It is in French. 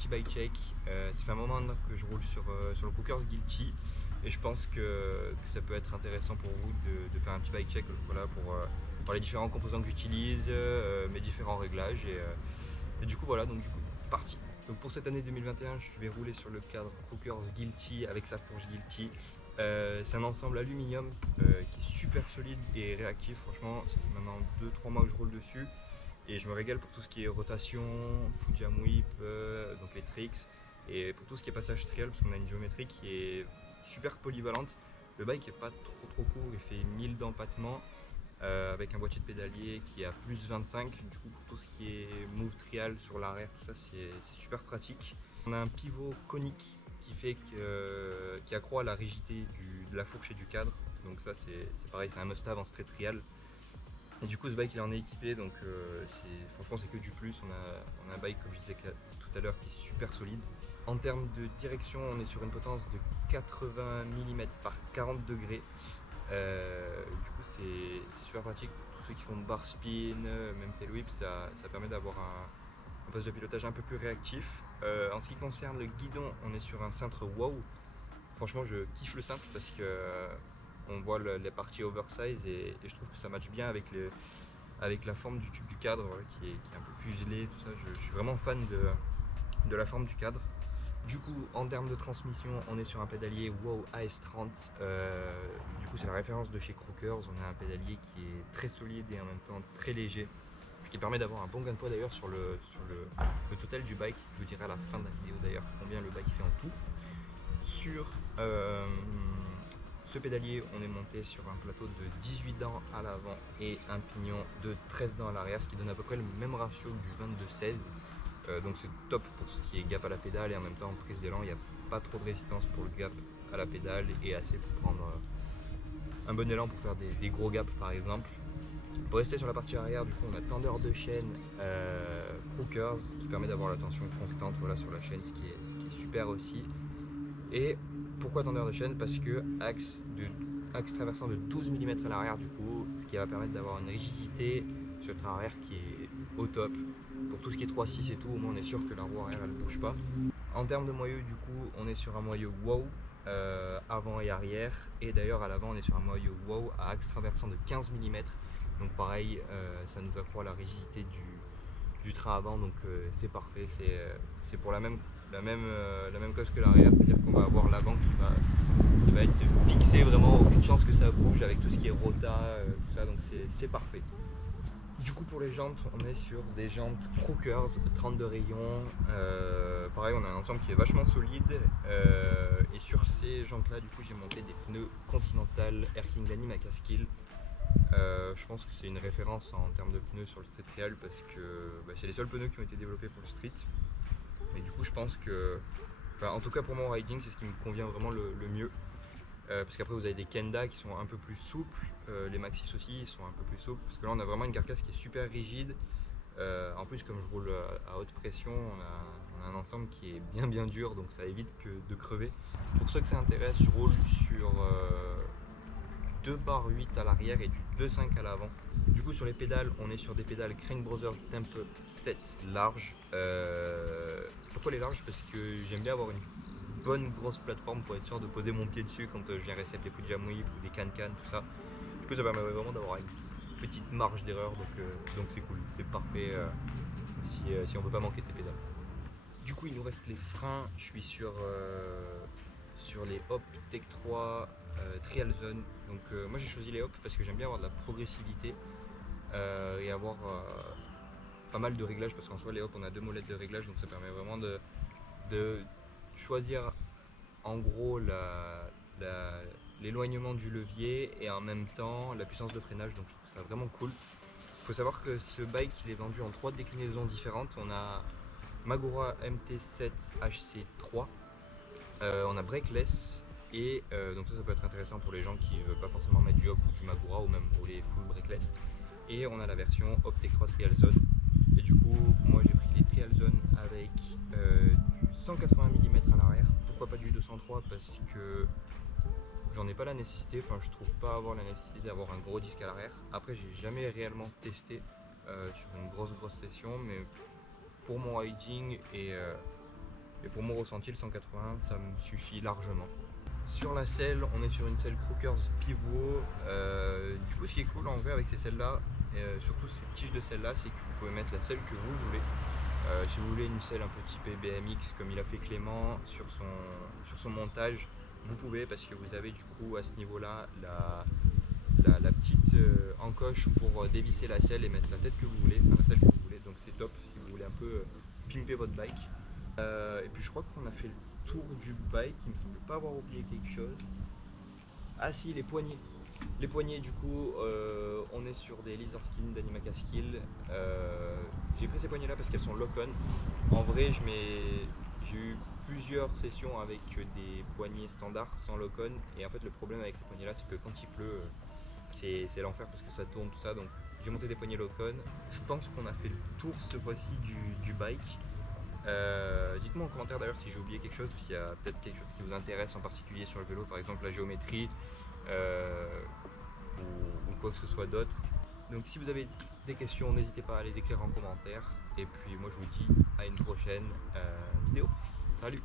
petit bike check. Ça fait un moment maintenant que je roule sur le Crookers Guilty et je pense que ça peut être intéressant pour vous de faire un petit bike check voilà, pour voir les différents composants que j'utilise, mes différents réglages et du coup voilà, donc du coup c'est parti. Donc pour cette année 2021, je vais rouler sur le cadre Crookers Guilty avec sa fourche Guilty. C'est un ensemble aluminium qui est super solide et réactif, franchement ça fait maintenant 2-3 mois que je roule dessus et je me régale pour tout ce qui est rotation, foot jam whip, donc les tricks et pour tout ce qui est passage trial parce qu'on a une géométrie qui est super polyvalente. Le bike est pas trop court, il fait 1000 d'empattement avec un boîtier de pédalier qui est à plus 25, du coup pour tout ce qui est move trial sur l'arrière, tout ça c'est super pratique. On a un pivot conique qui accroît la rigidité de la fourche et du cadre, donc ça c'est pareil, c'est un must-have en straight trial. Et du coup ce bike il en est équipé, donc franchement c'est que du plus. On a un bike comme je disais tout à l'heure qui est super solide. En termes de direction, on est sur une potence de 80 mm par 40 degrés. Du coup c'est super pratique pour tous ceux qui font de bar spin, même tail whip, ça permet d'avoir un poste de pilotage un peu plus réactif. En ce qui concerne le guidon, on est sur un cintre wow. Franchement je kiffe le cintre parce que on voit les parties oversize et je trouve que ça matche bien avec la forme du tube du cadre qui est un peu fuselé, tout ça. Je suis vraiment fan de la forme du cadre. Du coup, en termes de transmission, on est sur un pédalier WOW AS30. Du coup, c'est la référence de chez Crookers. On a un pédalier qui est très solide et en même temps très léger, ce qui permet d'avoir un bon gain de poids d'ailleurs sur le total du bike. Je vous dirai à la fin de la vidéo d'ailleurs combien le bike fait en tout. Sur ce pédalier, on est monté sur un plateau de 18 dents à l'avant et un pignon de 13 dents à l'arrière, ce qui donne à peu près le même ratio du 22-16. Donc c'est top pour ce qui est gap à la pédale et en même temps en prise d'élan, il n'y a pas trop de résistance pour le gap à la pédale et assez pour prendre un bon élan pour faire des gros gaps par exemple. Pour rester sur la partie arrière, du coup on a tendeur de chaîne Crookers qui permet d'avoir la tension constante voilà, sur la chaîne, ce qui est super aussi. Et pourquoi tendeur de chaîne? Parce que axe traversant de 12 mm à l'arrière du coup, ce qui va permettre d'avoir une rigidité sur le train arrière qui est au top. Pour tout ce qui est 3-6 et tout, au moins on est sûr que la roue arrière elle ne bouge pas. En termes de moyeu du coup, on est sur un moyeu wow avant et arrière. Et d'ailleurs à l'avant on est sur un moyeu wow à axe traversant de 15 mm. Donc pareil, ça nous accroît la rigidité du train avant, donc c'est parfait, c'est pour la même cause que l'arrière, c'est-à-dire qu'on va avoir l'avant qui va être fixé, vraiment aucune chance que ça bouge avec tout ce qui est rota, tout ça, donc c'est parfait. Du coup pour les jantes, on est sur des jantes Crookers 32 rayons, pareil on a un ensemble qui est vachement solide et sur ces jantes là du coup j'ai monté des pneus Continental Air King Denim à Caskill. Je pense que c'est une référence en termes de pneus sur le street trial parce que c'est les seuls pneus qui ont été développés pour le street. Et du coup je pense que, en tout cas pour mon riding, c'est ce qui me convient vraiment le mieux. Parce qu'après vous avez des Kenda qui sont un peu plus souples, les Maxxis aussi sont un peu plus souples. Parce que là on a vraiment une carcasse qui est super rigide. En plus comme je roule à haute pression, on a un ensemble qui est bien dur, donc ça évite de crever. Pour ceux que ça intéresse, je roule sur 2 barres 8 à l'arrière et du 2.5 à l'avant. Du coup sur les pédales, on est sur des pédales Crank Brothers Temp 7 larges. Pourquoi les larges? Parce que j'aime bien avoir une bonne grosse plateforme pour être sûr de poser mon pied dessus quand je viens récepter des foot jam whip ou des can-can, tout ça. Du coup ça permet vraiment d'avoir une petite marge d'erreur, donc c'est cool, c'est parfait si on veut pas manquer ces pédales. Du coup il nous reste les freins, je suis sur les Hop Tech 3 Trial Zone. Donc moi j'ai choisi les Hop parce que j'aime bien avoir de la progressivité et avoir pas mal de réglages, parce qu'en soi les Hop on a 2 molettes de réglage, donc ça permet vraiment de choisir en gros l'éloignement du levier et en même temps la puissance de freinage, donc je trouve ça vraiment cool. Il faut savoir que ce bike il est vendu en 3 déclinaisons différentes. On a Magura MT7 HC3, on a Brakeless et donc ça peut être intéressant pour les gens qui ne veulent pas forcément mettre du Hop ou du Magura ou même rouler full Brakeless. Et on a la version Optech 3 Trial Zone. Et du coup moi j'ai pris les Trial Zone avec du 180 mm à l'arrière. Pourquoi pas du 203? Parce que j'en ai pas la nécessité, enfin je trouve pas avoir la nécessité d'avoir un gros disque à l'arrière. Après j'ai jamais réellement testé sur une grosse session, mais pour mon riding et Et pour mon ressenti, le 180, ça me suffit largement. Sur la selle, on est sur une selle Crookers pivot. Du coup, ce qui est cool en vrai avec ces selles-là, surtout ces tiges de selle-là, c'est que vous pouvez mettre la selle que vous voulez. Si vous voulez une selle un peu typée BMX, comme il a fait Clément sur son montage, vous pouvez, parce que vous avez du coup à ce niveau-là la petite encoche pour dévisser la selle et mettre la tête que vous voulez, enfin la selle que vous voulez. Donc c'est top si vous voulez un peu pimper votre bike. Et puis je crois qu'on a fait le tour du bike, il me semble pas avoir oublié quelque chose. Ah si, les poignées. Les poignées, du coup, on est sur des Lizard Skin d'Animaka Skill. J'ai pris ces poignées là parce qu'elles sont lock-on. En vrai, j'ai eu plusieurs sessions avec des poignées standards sans lock-on. Et en fait, le problème avec ces poignées là, c'est que quand il pleut, c'est l'enfer parce que ça tourne tout ça. Donc j'ai monté des poignées lock-on. Je pense qu'on a fait le tour cette fois-ci du bike. Dites-moi en commentaire d'ailleurs si j'ai oublié quelque chose, s'il y a peut-être quelque chose qui vous intéresse en particulier sur le vélo, par exemple la géométrie ou quoi que ce soit d'autre. Donc si vous avez des questions, n'hésitez pas à les écrire en commentaire. Et puis moi je vous dis à une prochaine vidéo. Salut!